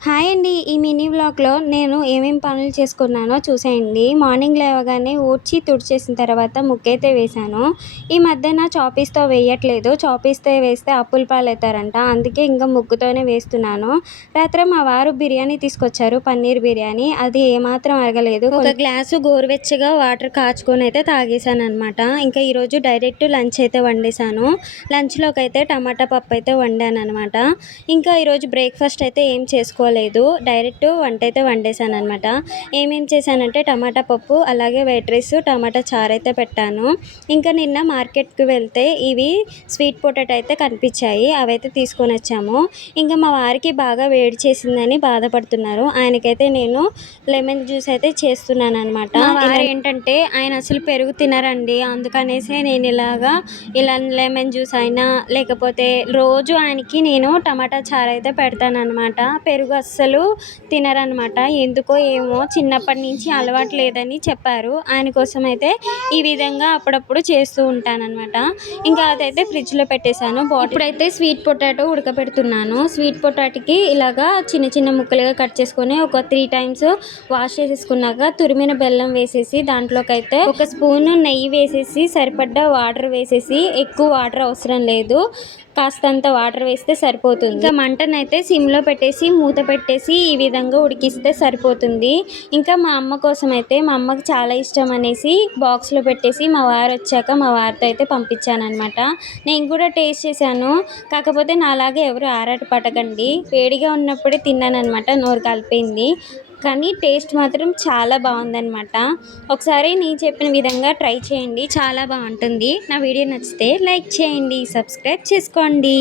Hi అండి. ఈ mini వ్లాగ్‌లో నేను ఏమేం పనులు చేసుకున్నానో చూసేయండి. మార్నింగ్ లేవగానే ఊడ్చి, తుడిచేసిన తర్వాత ముగ్గైతే వేశాను. ఈ మధ్యన చాపీస్‌తో వేయట్లేదు. చాపీస్‌తో వేస్తే అప్పుల పాలవుతారంట. అందుకే ఇంక ముగ్గుతోనే వేస్తున్నాను. రాత్రి మా వారు బిర్యానీ తీసుకొచ్చారు. పన్నీర్ బిర్యానీ. అది ఏమాత్రం అరగలేదు. ఒక గ్లాసు గోరువెచ్చగా వాటర్ కాచుకొనైతే తాగేశాననమాట. ఇంకా ఈరోజు డైరెక్ట్ లంచ్ అయితే వండేశాను. లంచ్‌లోకైతే టమాటా పప్పు అయితే వండాననమాట. ఇంకా ఈరోజు బ్రేక్‌ఫాస్ట్ అయితే ఏం చేసుకోలేదు. డైరెక్ట్ వంట అయితే వండేసాను అనమాట. ఏమేం చేశానంటే టమాటా పప్పు, అలాగే వైట్ రైస్, టమాటా చారు అయితే పెట్టాను. ఇంకా నిన్న మార్కెట్కి వెళ్తే ఇవి స్వీట్ పొటాటో అయితే కనిపించాయి. అవైతే తీసుకొని వచ్చాము. ఇంకా మా వారికి బాగా వేడి చేసిందని బాధపడుతున్నారు. ఆయనకైతే నేను లెమన్ జ్యూస్ అయితే చేస్తున్నాను అనమాట. మా వారు ఏంటంటే ఆయన అసలు పెరుగు తినరండి. అందుకనేసి నేను ఇలా లెమన్ జ్యూస్ అయినా లేకపోతే రోజు ఆయనకి నేను టమాటా చారు అయితే పెడతానమాట. పెరుగు అస్సలు తినరనమాట. ఎందుకో ఏమో చిన్నప్పటి నుంచి అలవాటు లేదని చెప్పారు. ఆయన కోసం అయితే ఈ విధంగా అప్పుడప్పుడు చేస్తూ ఉంటానన్నమాట. ఇంకా అదైతే ఫ్రిడ్జ్లో పెట్టేశాను. ఇప్పుడైతే స్వీట్ పొటాటో ఉడకపెడుతున్నాను. స్వీట్ పొటాటోకి ఇలాగా చిన్న చిన్న ముక్కలుగా కట్ చేసుకొని ఒక 3 టైమ్స్ వాష్ చేసేసుకున్నాక తురిమిన బెల్లం వేసేసి దాంట్లోకైతే ఒక స్పూన్ నెయ్యి వేసేసి సరిపడ్డ వాటర్ వేసేసి, ఎక్కువ వాటర్ అవసరం లేదు, కాస్తంత వాటర్ వేస్తే సరిపోతుంది. ఇంకా మంటనైతే సిమ్లో పెట్టేసి మూత పెట్టేసి ఈ విధంగా ఉడికిస్తే సరిపోతుంది. ఇంకా మా అమ్మ కోసం అయితే మా అమ్మకి చాలా ఇష్టం అనేసి బాక్స్లో పెట్టేసి మా వారు వచ్చాక మా వారితో అయితే పంపించానమాట. నేను కూడా టేస్ట్ చేశాను. కాకపోతే నాలాగే ఎవరు ఆరాట పడకండి. వేడిగా ఉన్నప్పుడే తిన్నానమాట. నోరు కలిపింది. కానీ టేస్ట్ మాత్రం చాలా బాగుందనమాట. ఒకసారి నేను చెప్పిన విధంగా ట్రై చేయండి. చాలా బాగుంటుంది. నా వీడియో నచ్చితే లైక్ చేయండి, సబ్స్క్రైబ్ చేసుకోండి.